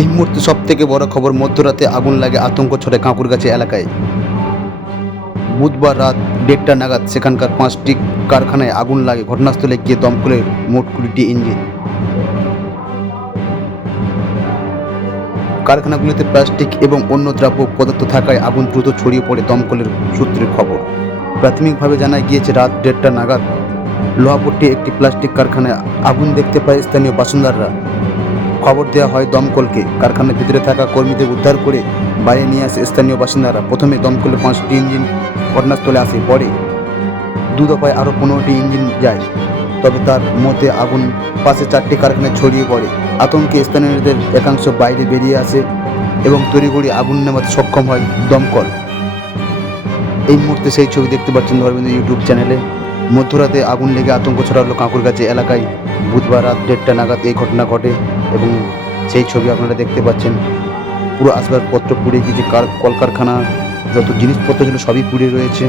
এই মুহূর্তে সব থেকে বড় খবর, মধ্যরাতে আগুন লাগে আতঙ্ক ছড়ে কাঁকুরগাছি এলাকায়। বুধবার রাত দেড়টা নাগাদ সেখানকার পাঁচটি কারখানায় আগুন লাগে। ঘটনাস্থলে গিয়ে দমকলের মোট কুড়িটি ইঞ্জিন। কারখানাগুলিতে প্লাস্টিক এবং অন্য দ্রব্য পদার্থ থাকায় আগুন দ্রুত ছড়িয়ে পড়ে দমকলের সূত্রের খবর। প্রাথমিকভাবে জানা গিয়েছে, রাত দেড়টা নাগাদ লোহাপট্টি একটি প্লাস্টিক কারখানায় আগুন দেখতে পায় স্থানীয় বাসিন্দারা। খবর দেওয়া হয় দমকলকে। কারখানার ভিতরে থাকা কর্মীদের উদ্ধার করে বাইরে নিয়ে আসে স্থানীয় বাসিন্দারা। প্রথমে দমকলের পাঁচটি ইঞ্জিন ঘটনাস্থলে আসে, পরে দু দফায় আরও পনেরোটি ইঞ্জিন যায়। তবে তার মধ্যে আগুন পাশে চারটি কারখানায় ছড়িয়ে পড়ে। আতঙ্কে স্থানীয়দের একাংশ বাইরে বেরিয়ে আসে এবং তড়িঘড়ি আগুন নেওয়াতে সক্ষম হয় দমকল। এই মুহূর্তে সেই ছবি দেখতে পাচ্ছেন ধর্মেন্দ্র ইউটিউব চ্যানেলে। মধ্যরাতে আগুন লেগে আতঙ্ক ছড়ালো কাঁকুরগাছি এলাকায়। বুধবার রাত দেড়টা নাগাদ এই ঘটনা ঘটে। এবং সেই ছবি আপনারা দেখতে পাচ্ছেন। পুরো আসবাবপত্র পুড়ে গিয়েছে কার কলকারখানা, যত জিনিসপত্র ছিল সবই পুড়ে রয়েছে।